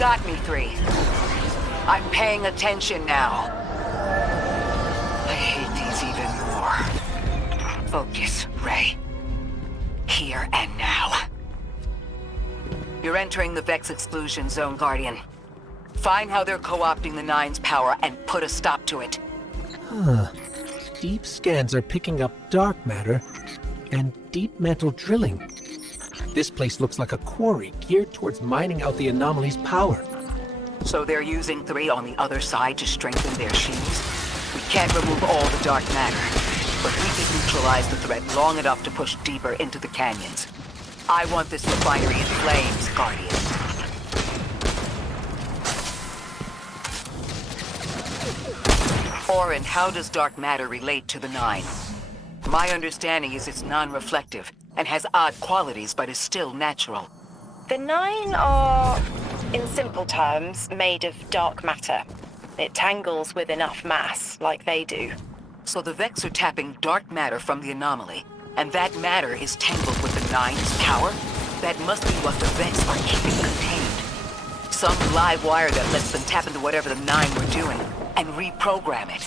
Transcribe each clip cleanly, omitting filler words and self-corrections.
got me, 3. I'm paying attention now. I hate these even more. Focus, Ray. Here and now. You're entering the Vex exclusion zone, Guardian. Find how they're co-opting the Nine's power and put a stop to it. Deep scans are picking up dark matter and deep metal drilling. This place looks like a quarry geared towards mining out the anomaly's power. So they're using 3 on the other side to strengthen their shields? We can't remove all the dark matter, but we can neutralize the threat long enough to push deeper into the canyons. I want this refinery in flames, Guardian. Orin, how does dark matter relate to the Nine? My understanding is it's non-reflective and has odd qualities, but is still natural. The Nine are, in simple terms, made of dark matter. It tangles with enough mass, like they do. So the Vex are tapping dark matter from the anomaly, and that matter is tangled with the Nine's power? That must be what the Vex are keeping contained. Some live wire that lets them tap into whatever the Nine were doing, and reprogram it.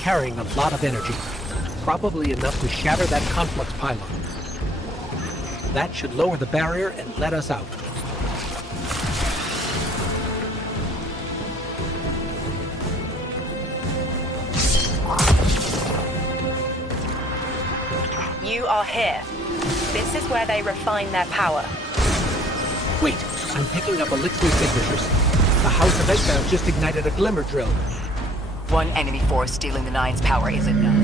Carrying a lot of energy, probably enough to shatter that conflux pylon. That should lower the barrier and let us out. You are here. This is where they refine their power. Wait, I'm picking up elixir signatures. The House of Exile just ignited a glimmer drill. One enemy force stealing the Nine's power is enough.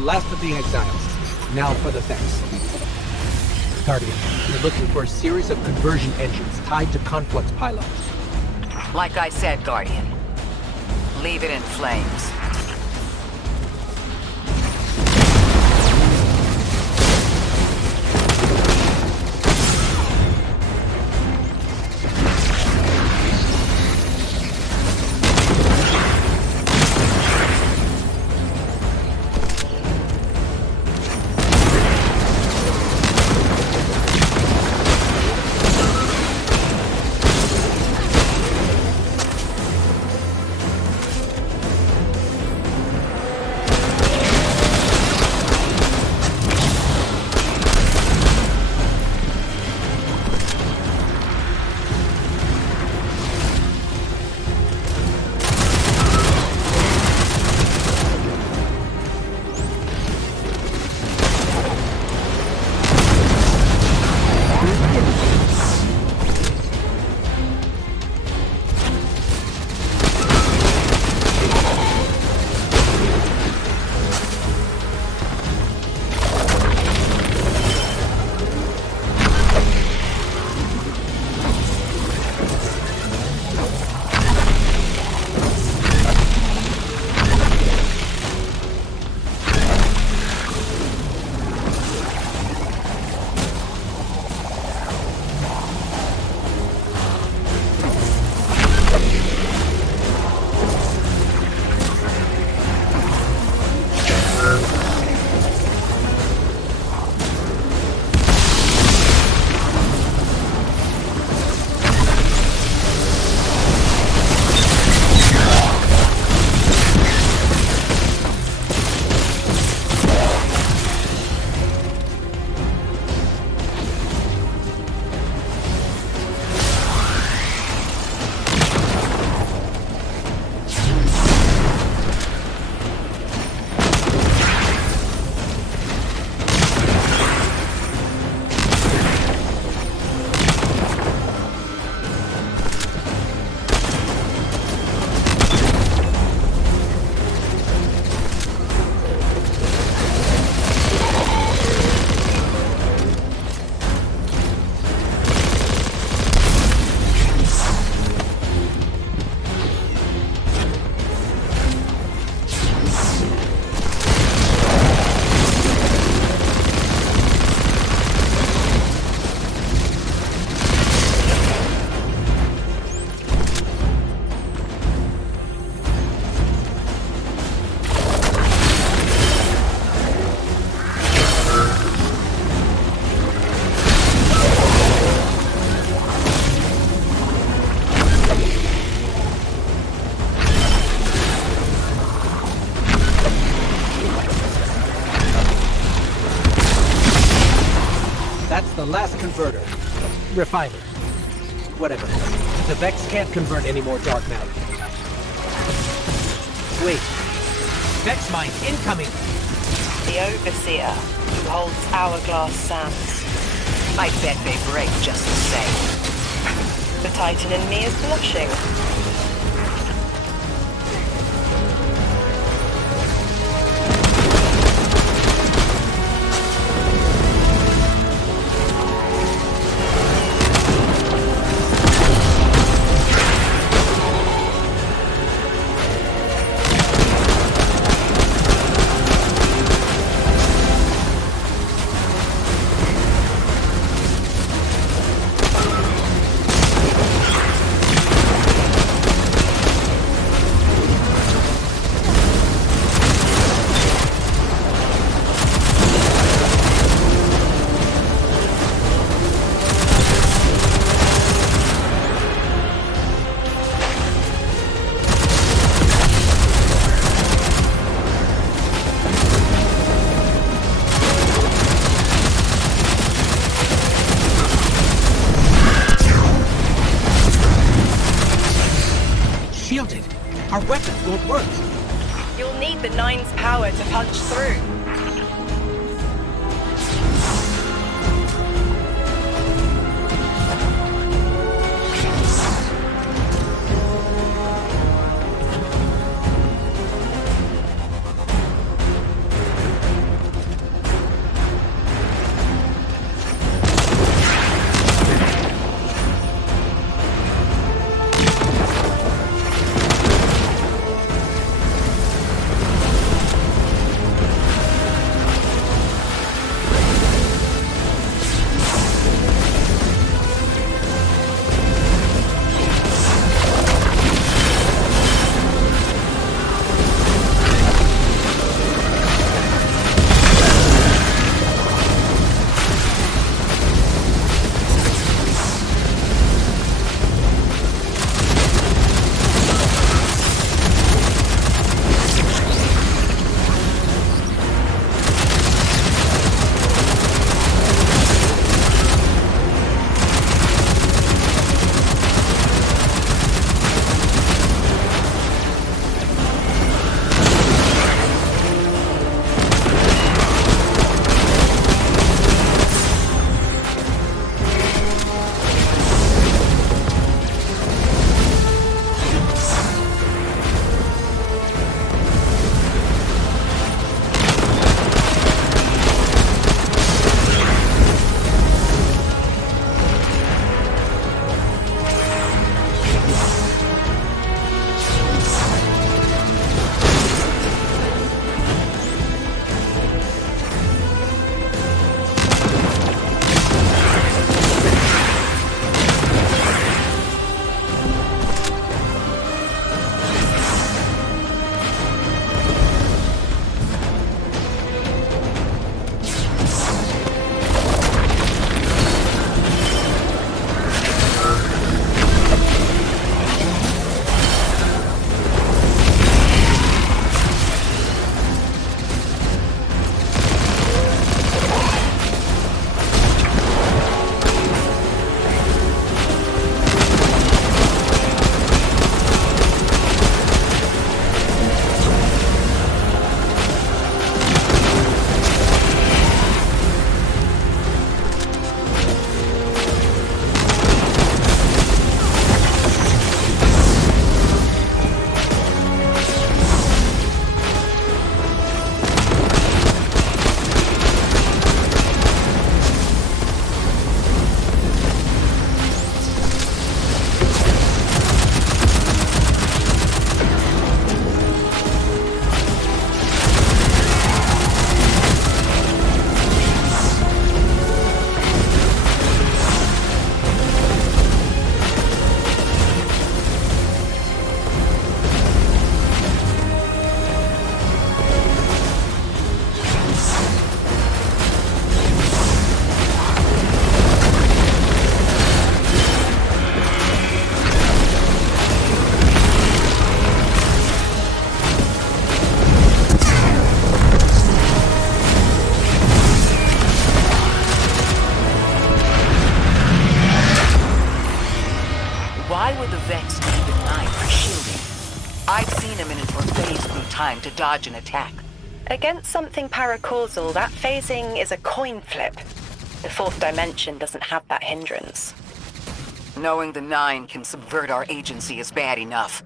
the last of the Exiles. Now for the Vex. Guardian, you're looking for a series of conversion engines tied to conflux pylons. Like I said, Guardian. Leave it in flames. The last converter. Refinery. Whatever. The Vex can't convert any more dark matter. Wait. Vex mine incoming! The Overseer, who holds hourglass sands. I bet they break just the same. The Titan in me is blushing. Our weapons won't work. You'll need the Nine's power to punch through. Why would the Vex need the 9 for shielding? I've seen Minotaur phase through time to dodge an attack. Against something paracausal, that phasing is a coin flip. The 4th dimension doesn't have that hindrance. Knowing the 9 can subvert our agency is bad enough.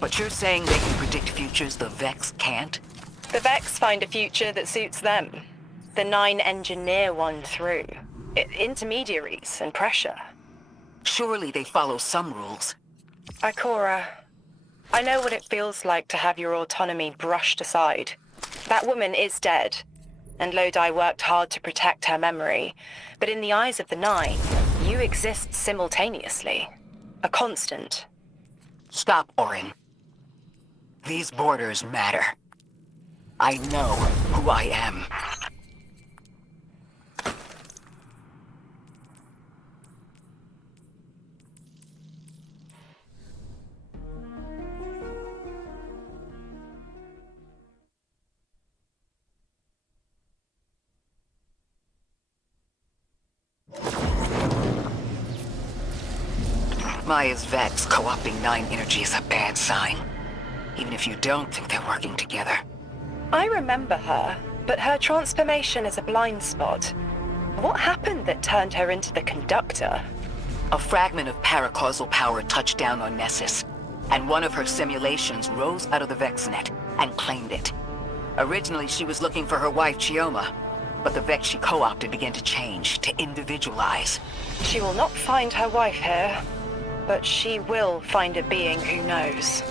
But you're saying they can predict futures the Vex can't? The Vex find a future that suits them. The 9 engineer one through. Intermediaries and pressure. Surely they follow some rules. Ikora, I know what it feels like to have your autonomy brushed aside. That woman is dead, and Lodi worked hard to protect her memory. But in the eyes of the 9, you exist simultaneously. A constant. Stop, Orin. These borders matter. I know who I am. Maya's Vex co-opting 9 energy is a bad sign. Even if you don't think they're working together. I remember her, but her transformation is a blind spot. What happened that turned her into the conductor? A fragment of paracausal power touched down on Nessus, and one of her simulations rose out of the Vex net and claimed it. Originally, she was looking for her wife, Chioma, but the Vex she co-opted began to change, to individualize. She will not find her wife here, but she will find a being who knows.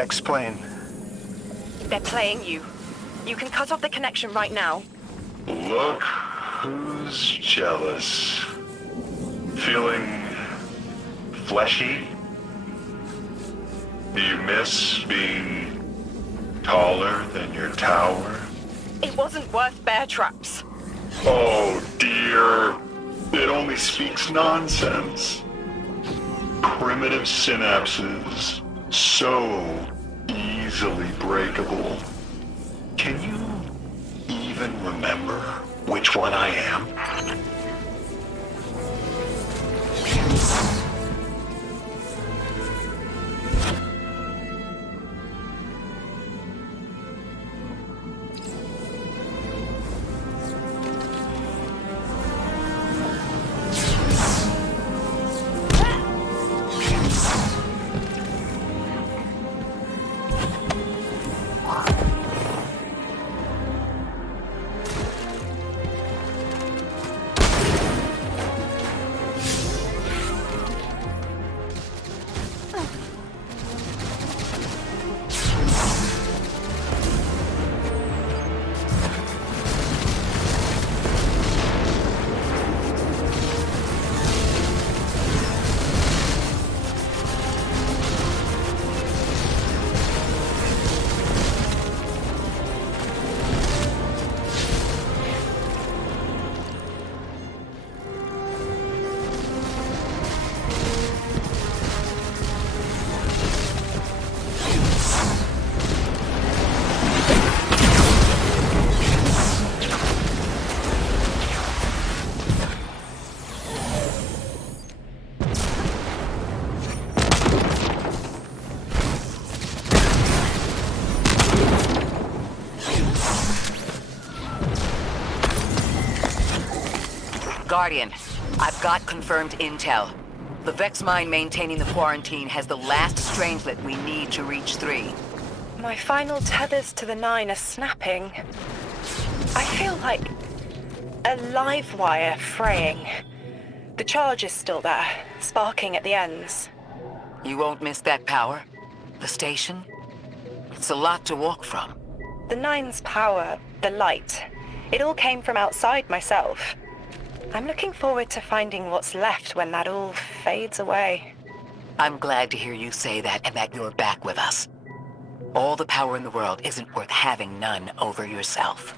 Explain. They're playing you. You can cut off the connection right now. Look who's jealous. Feeling fleshy? Do you miss being taller than your tower? It wasn't worth bear traps. Oh dear, it only speaks nonsense. Primitive synapses, so easily breakable. Can you even remember which one I am? Guardian, I've got confirmed intel. The Vex mine maintaining the quarantine has the last strangelet we need to reach 3. My final tethers to the 9 are snapping. I feel like a live wire fraying. The charge is still there, sparking at the ends. You won't miss that power? The station? It's a lot to walk from. The 9's power, the light, it all came from outside myself. I'm looking forward to finding what's left when that all fades away. I'm glad to hear you say that and that you're back with us. All the power in the world isn't worth having none over yourself.